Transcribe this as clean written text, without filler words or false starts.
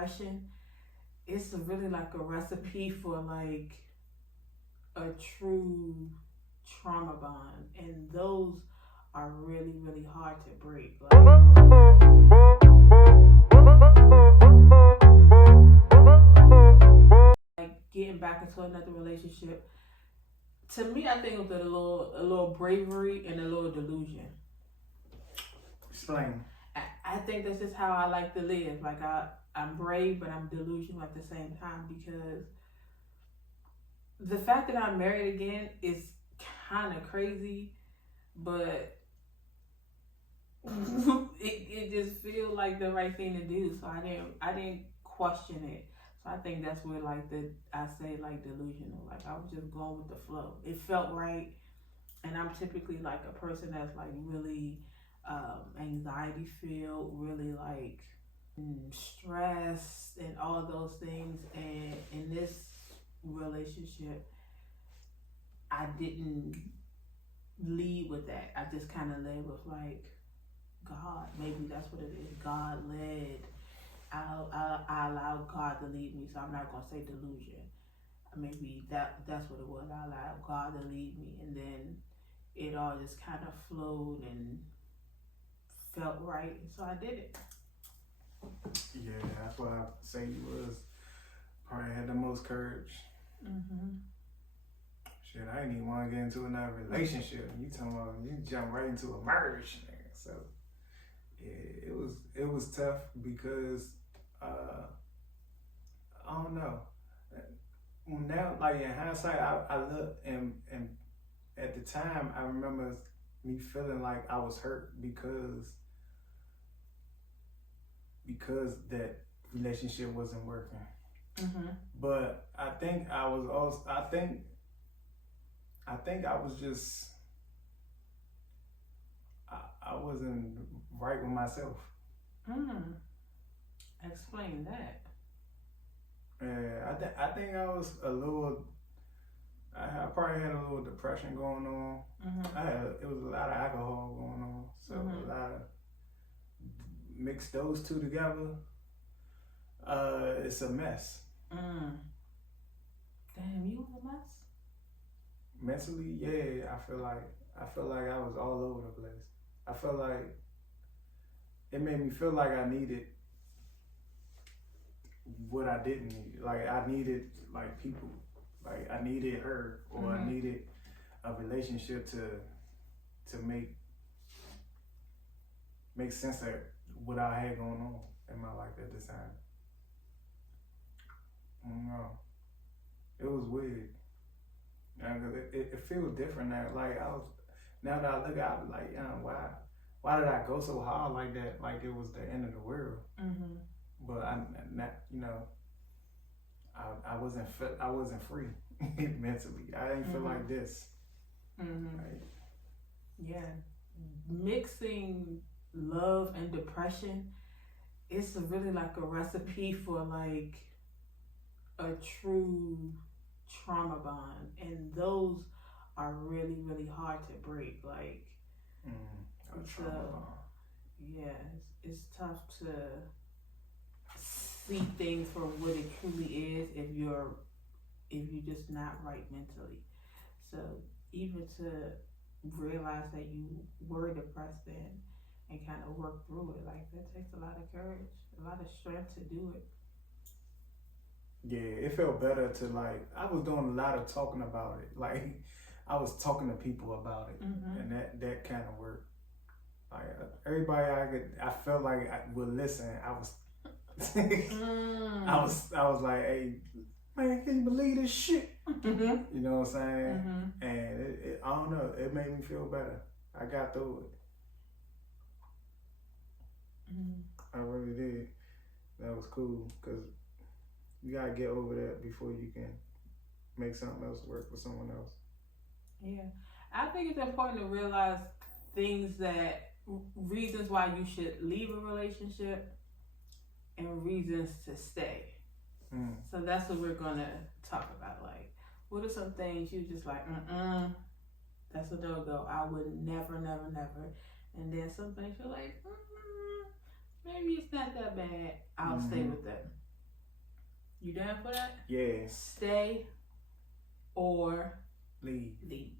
depression, it's really like a recipe for like a true trauma bond, and those are really, really hard to break. Like getting back into another relationship, to me, I think it was a little bravery and a little delusion. Explain. I think that's just how I like to live. Like I'm brave, but I'm delusional at the same time, because the fact that I'm married again is kind of crazy, but it just feels like the right thing to do. So I didn't question it. So I think that's where I say like delusional. Like I was just going with the flow. It felt right, and I'm typically like a person that's like really anxiety filled, really like stressed and all those things. And in this relationship, I didn't lead with that. I just kind of led with like God. Maybe that's what it is. God led. I allowed God to lead me, so I'm not gonna say delusion. Maybe that's what it was. I allowed God to lead me, and then it all just kind of flowed and felt right, so I did it. Yeah, that's what I say you was. Probably had the most courage. Shit, I didn't even want to get into another relationship. You talking about you jump right into a marriage, man. So yeah, it was tough because I don't know. Now, like in hindsight, I look and at the time I remember me feeling like I was hurt because that relationship wasn't working. But I think I was also I think I was just I wasn't right with myself. Explain that. Yeah, I think I was a little. I probably had a little depression going on. It was a lot of alcohol going on, so a lot of mix those two together. It's a mess. Damn, you was a mess. Mentally, yeah, I feel like I was all over the place. I felt like it made me feel like I needed what I didn't need. Like I needed like people. Like I needed her, or I needed a relationship to make sense of what I had going on in my life at the time. I don't know. It was weird. It feels different now. Like now that I look at it, like, why did I go so hard like that? Like it was the end of the world. But I wasn't free mentally. I didn't feel like this. Right? Yeah, mixing love and depression, it's really like a recipe for like a true trauma bond, and those are really, really hard to break. Like yeah, it's tough to see things for what it truly is if you're just not right mentally. So even to realize that you were depressed and kind of work through it, like that takes a lot of courage, a lot of strength to do it. Yeah, it felt better to like, I was doing a lot of talking about it. Like I was talking to people about it, and that kind of worked. Like everybody I felt like I would listen. I was I was like, hey, man, can you believe this shit? You know what I'm saying? And I don't know, it made me feel better. I got through it. I really did. That was cool, because you gotta get over that before you can make something else work for someone else. Yeah, I think it's important to realize reasons why you should leave a relationship and reasons to stay. So that's what we're gonna talk about. Like, what are some things you just like, that's a no-go. I would never. And then some things you're like, maybe it's not that bad. I'll stay with them. You down for that? Yeah. Stay or Leave. leave.